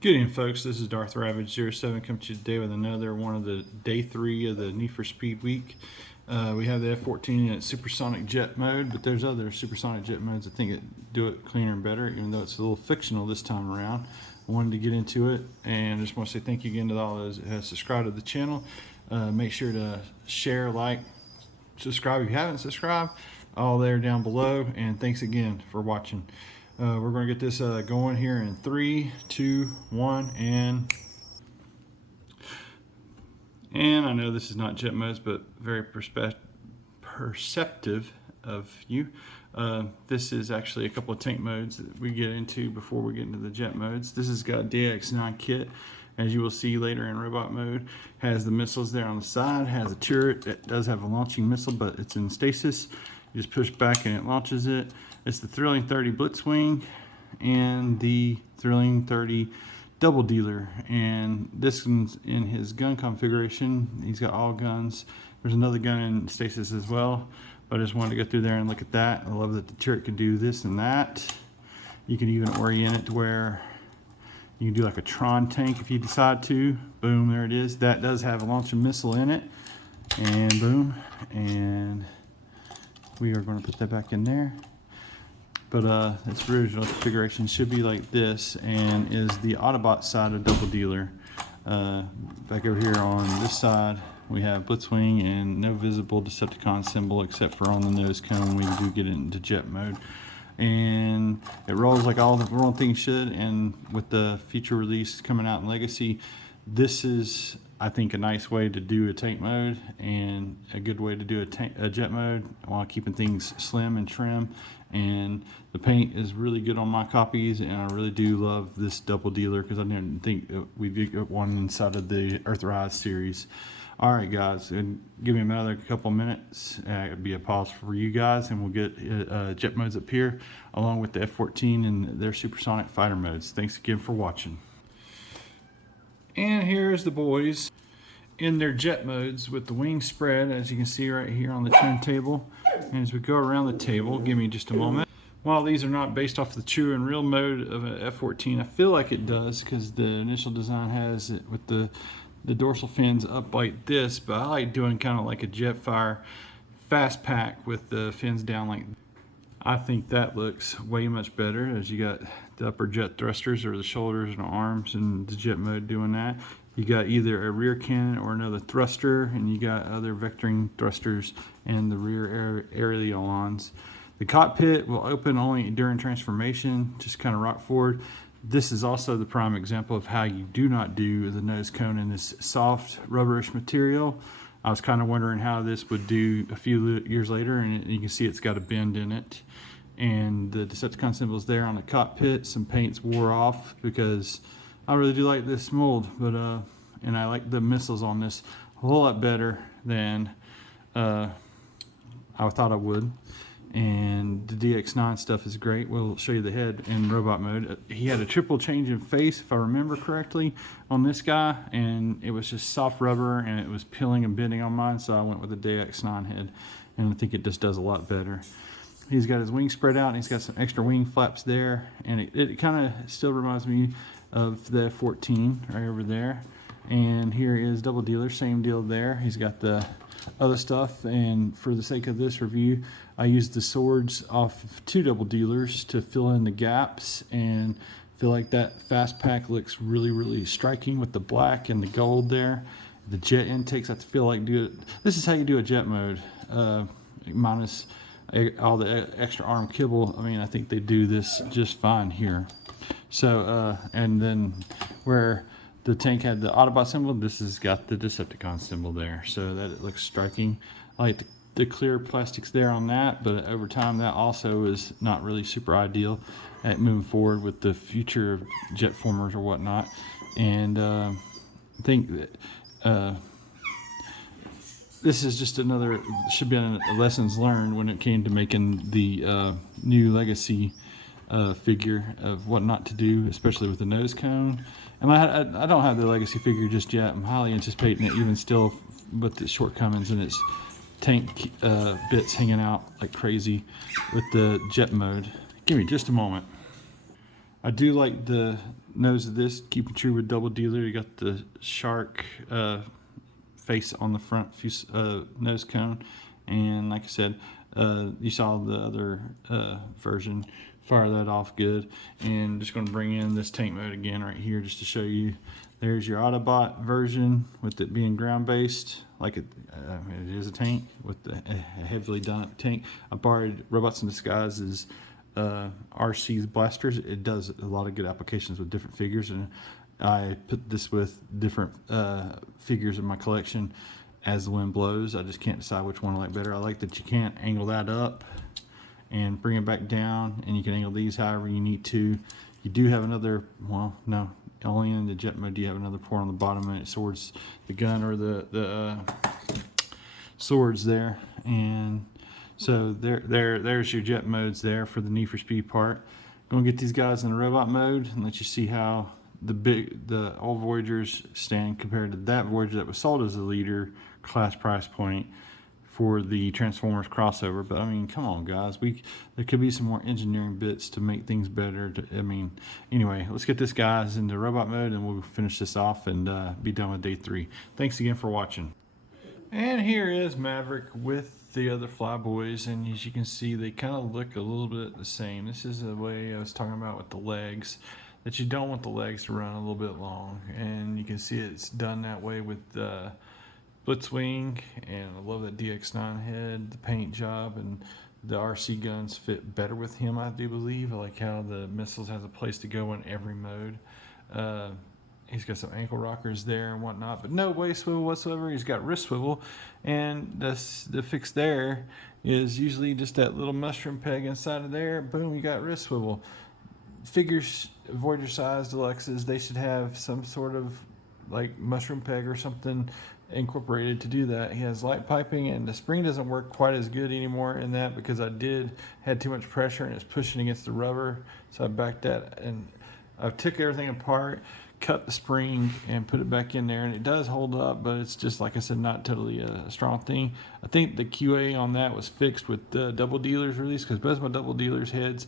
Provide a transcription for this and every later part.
Good evening, folks. This is Darth Ravage 07 coming to you today with another one of the day 3 of the Need for Speed week. We have the F14 in its supersonic jet mode, but there's other supersonic jet modes I think that do it cleaner and better, even though it's a little fictional this time around. I wanted to get into it, and I just want to say thank you again to all those that have subscribed to the channel. Make sure to share, like, subscribe if you haven't subscribed, all there down below, and thanks again for watching. We're going to get this going here in 3, 2, 1, and I know this is not jet modes, but very perceptive of you. This is actually a couple of tank modes that we get into before we get into the jet modes. This has got a DX9 kit, as you will see later in robot mode. Has the missiles there on the side, has a turret. It does have a launching missile, but it's in stasis. You just push back and it launches it. It's the Thrilling 30 Blitzwing and the Thrilling 30 Doubledealer, and this one's in his gun configuration. He's got all guns. There's another gun in stasis as well, but I just wanted to go through there and look at that. I love that the turret can do this and that. You can even orient it to where you can do like a Tron tank if you decide to. Boom, there it is. That does have a launching missile in it, and boom, and we are going to put that back in there. But its original configuration should be like this, and is the Autobot side of Doubledealer. Back over here on this side, we have Blitzwing and no visible Decepticon symbol except for on the nose cone. We do get it into jet mode, and it rolls like all the normal things should. And with the feature release coming out in Legacy, this is, I think, a nice way to do a tank mode and a good way to do a jet mode while keeping things slim and trim. And the paint is really good on my copies, and I really do love this Doubledealer because I didn't think we'd get one inside of the Earthrise series. Alright guys, and give me another couple minutes. It'll be a pause for you guys, and we'll get jet modes up here along with the F14 and their supersonic fighter modes. Thanks again for watching. And here's the boys in their jet modes with the wings spread, as you can see right here on the turntable. And as we go around the table, give me just a moment. While these are not based off the true and real mode of an F14, I feel like it does because the initial design has it with the dorsal fins up like this, but I like doing kind of like a Jetfire fast pack with the fins down like. I think that looks way much better, as you got the upper jet thrusters or the shoulders and arms in the jet mode doing that. You got either a rear cannon or another thruster, and you got other vectoring thrusters and the rear ailerons. The cockpit will open only during transformation, just kind of rock forward. This is also the prime example of how you do not do the nose cone in this soft rubberish material. I was kind of wondering how this would do a few years later, and you can see it's got a bend in it. And the Decepticon symbol's there on the cockpit. Some paints wore off because I really do like this mold, but and I like the missiles on this a whole lot better than I thought I would. And the DX9 stuff is great. We'll show you the head in robot mode. He had a triple change in face, if I remember correctly, on this guy, and it was just soft rubber, and it was peeling and bending on mine, so I went with the DX9 head, and I think it just does a lot better. He's got his wings spread out, and he's got some extra wing flaps there, and it kind of still reminds me of the F14 right over there. And here is Doubledealer, same deal there. He's got the other stuff, and for the sake of this review, I used the swords off of 2 Doubledealers to fill in the gaps, and feel like that fast pack looks really, really striking with the black and the gold there. The jet intakes, I feel like this is how you do a jet mode, minus all the extra arm kibble. I mean, I think they do this just fine here. So, and then where the tank had the Autobot symbol, this has got the Decepticon symbol there, so that it looks striking. I like the clear plastics there on that, but over time that also is not really super ideal at moving forward with the future of jet formers or whatnot. And I think that this is just another, should be a lessons learned when it came to making the new Legacy figure of what not to do, especially with the nose cone. And I don't have the Legacy figure just yet. I'm highly anticipating it, even still with the shortcomings and its tank bits hanging out like crazy with the jet mode. Give me just a moment. I do like the nose of this, keeping true with Doubledealer. You got the shark face on the front nose cone, and like I said, you saw the other version. Fire that off good, and just going to bring in this tank mode again right here just to show you. There's your Autobot version with it being ground based, like it is a tank with a heavily done up tank. I borrowed Robots in Disguise's RC's blasters. It does a lot of good applications with different figures, and I put this with different figures in my collection as the wind blows. I just can't decide which one I like better. I like that you can't angle that up and bring it back down, and you can angle these however you need to. You do have another, well, no, only in the jet mode do you have another port on the bottom, and it swords the gun or the swords there. And so there's your jet modes there for the Need for Speed part. Gonna get these guys in the robot mode and let you see how the old Voyagers stand compared to that Voyager that was sold as a leader class price point for the Transformers crossover. But I mean, come on guys, there could be some more engineering bits to make things better. I mean, anyway, let's get this guys into robot mode and we'll finish this off and be done with day 3. Thanks again for watching. And here is Maverick with the other Flyboys, and as you can see, they kind of look a little bit the same. This is the way I was talking about with the legs, that you don't want the legs to run a little bit long, and you can see it's done that way with Blitzwing, and I love that DX9 head, the paint job, and the RC guns fit better with him, I do believe. I like how the missiles has a place to go in every mode. He's got some ankle rockers there and whatnot, but no waist swivel whatsoever. He's got wrist swivel, and the fix there is usually just that little mushroom peg inside of there. Boom, you got wrist swivel. Figures, Voyager size deluxes, they should have some sort of like mushroom peg or something incorporated to do that. He has light piping, and the spring doesn't work quite as good anymore in that because I had too much pressure and it's pushing against the rubber, so I backed that and I took everything apart, cut the spring and put it back in there, and it does hold up, but it's just, like I said, not totally a strong thing. I think the QA on that was fixed with the Doubledealer's release, because both my Doubledealer's heads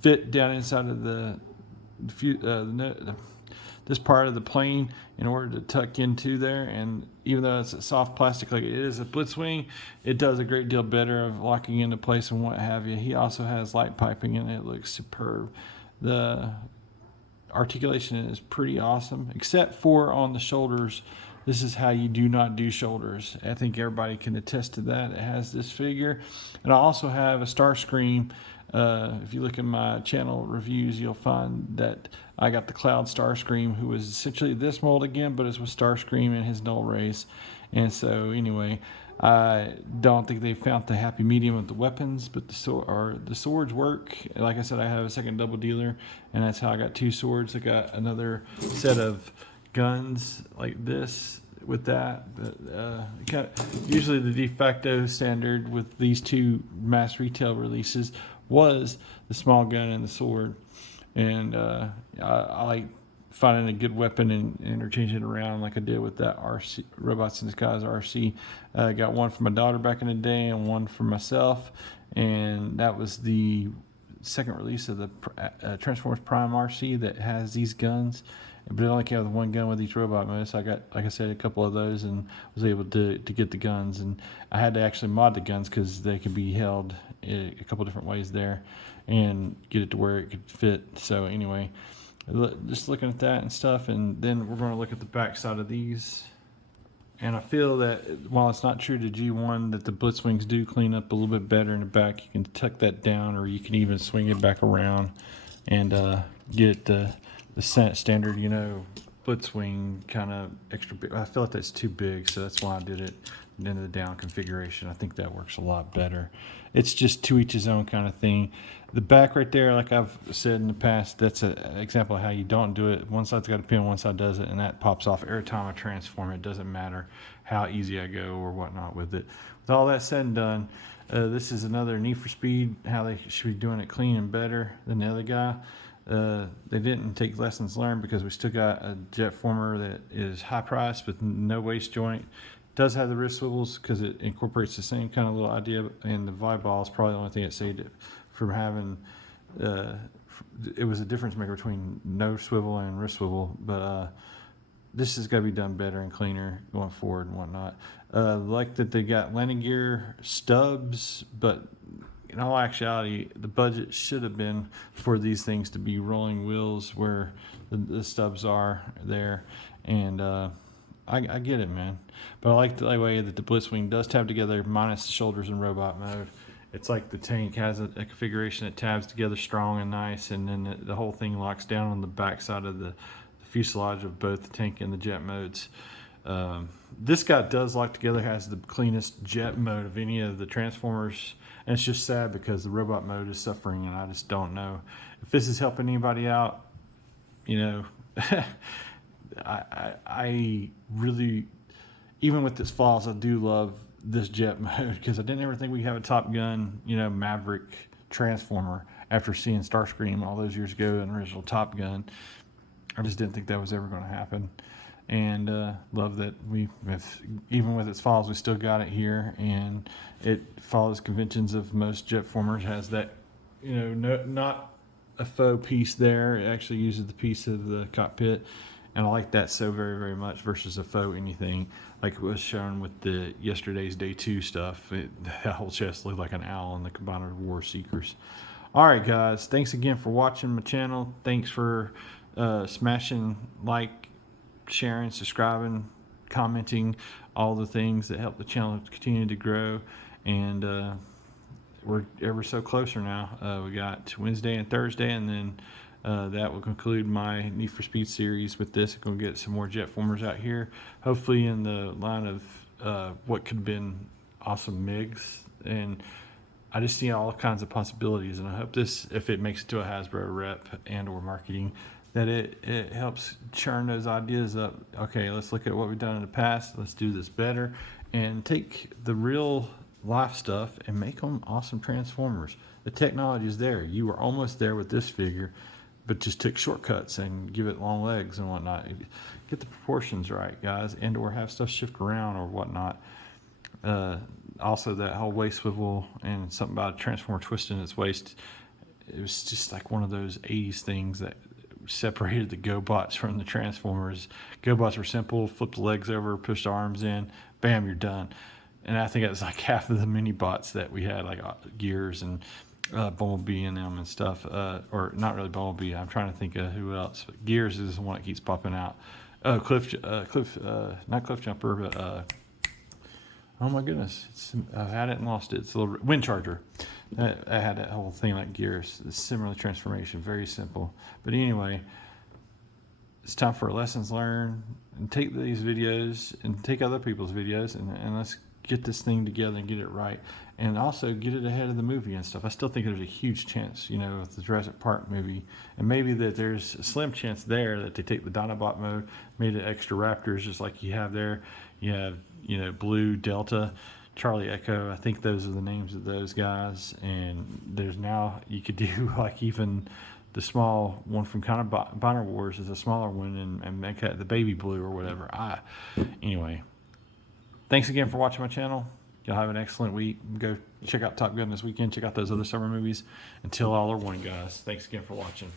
fit down inside of this part of the plane in order to tuck into there, and even though it's a soft plastic like it is a Blitzwing, it does a great deal better of locking into place and what have you. He also has light piping and it looks superb. The articulation is pretty awesome, except for on the shoulders. This is how you do not do shoulders. I think everybody can attest to that. It has this figure, and I also have a Starscream. If you look at my channel reviews, you'll find that I got the Cloud Starscream, who was essentially this mold again, but it's with Starscream and his null race. And so anyway, I don't think they found the happy medium of the weapons, but the swords work. Like I said, I have a second Doubledealer, and that's how I got 2 swords. I got another set of guns like this with that. But usually the de facto standard with these 2 mass retail releases was the small gun and the sword. And I like finding a good weapon and interchanging it around like I did with that RC Robots in Disguise RC. Got one for my daughter back in the day and one for myself, and that was the second release of the Transformers Prime RC that has these guns, but it only came with 1 gun with each robot mode. So I got, like I said, a couple of those and was able to get the guns, and I had to actually mod the guns because they can be held a couple different ways there and get it to where it could fit. So anyway, just looking at that and stuff, and then we're going to look at the back side of these. And I feel that while it's not true to G1 that the Blitzwings do clean up a little bit better in the back, you can tuck that down, or you can even swing it back around and get the standard, you know, Blitzwing kind of extra big. I feel like that's too big, so that's why I did it in the down configuration. I think that works a lot better. It's just to each his own kind of thing. The back right there, like I've said in the past, that's an example of how you don't do it. One side's got a pin, one side does it, and that pops off every time I transform. It doesn't matter how easy I go or whatnot with it. With all that said and done, this is another Need for Speed, how they should be doing it clean and better than the other guy. They didn't take lessons learned, because we still got a jet former that is high priced with no waist joint. Does have the wrist swivels because it incorporates the same kind of little idea, and the vibe ball is probably the only thing that saved it from having it was a difference maker between no swivel and wrist swivel, but this is got to be done better and cleaner going forward and whatnot. Like that they got landing gear stubs, but in all actuality, the budget should have been for these things to be rolling wheels where the stubs are there. And I get it, man. But I like the way that the Blitzwing does tab together minus the shoulders in robot mode. It's like the tank has a configuration that tabs together strong and nice, and then the whole thing locks down on the back side of the fuselage of both the tank and the jet modes. This guy does lock together, has the cleanest jet mode of any of the Transformers, and it's just sad because the robot mode is suffering, and I just don't know if this is helping anybody out. You know, I really, even with its flaws, I do love this jet mode because I didn't ever think we'd have a Top Gun, you know, Maverick Transformer after seeing Starscream all those years ago in the original Top Gun. I just didn't think that was ever going to happen. And love that even with its flaws, we still got it here, and it follows conventions of most jet formers. Has that, you know, not a faux piece there. It actually uses the piece of the cockpit, and I like that so very, very much versus a faux anything like it was shown with the yesterday's day 2 stuff. That whole chest looked like an owl in the Combiner War Seekers. All right, guys, thanks again for watching my channel. Thanks for smashing like, sharing, subscribing, commenting, all the things that help the channel continue to grow. And we're ever so closer now. We got Wednesday and Thursday, and then that will conclude my Need for Speed series with this. I'm going to get some more jet formers out here, hopefully in the line of what could have been awesome MiGs. And I just see all kinds of possibilities, and I hope this, if it makes it to a Hasbro rep and or marketing, that it helps churn those ideas up. Okay, let's look at what we've done in the past. Let's do this better and take the real life stuff and make them awesome Transformers. The technology is there. You were almost there with this figure, but just took shortcuts and give it long legs and whatnot. Get the proportions right, guys, and or have stuff shift around or whatnot. Also, that whole waist swivel and something about a Transformer twisting its waist, it was just like one of those 80s things that separated the GoBots from the Transformers. GoBots were simple, flip the legs over, push the arms in, bam, you're done. And I think it was like half of the mini bots that we had, like Gears and Bumblebee in them and stuff. Or not really Bumblebee, I'm trying to think of who else. But Gears is the one that keeps popping out. Not Cliff Jumper, but oh my goodness, I had it and lost it. It's a little Wind Charger. I had that whole thing like Gears. It's similar transformation, very simple. But anyway, it's time for lessons learned, and take these videos and take other people's videos and let's get this thing together and get it right, and also get it ahead of the movie and stuff. I still think there's a huge chance, you know, with the Jurassic Park movie, and maybe that there's a slim chance there that they take the Dinobot mode, made it extra Raptors just like you have there. You have, you know, Blue, Delta, Charlie, Echo. I think those are the names of those guys. And there's now, you could do like even the small one from Combiner Wars is a smaller one, and make that the Baby Blue or whatever. Anyway, thanks again for watching my channel. Y'all have an excellent week. Go check out Top Gun this weekend. Check out those other summer movies. Until all are one, guys. Thanks again for watching.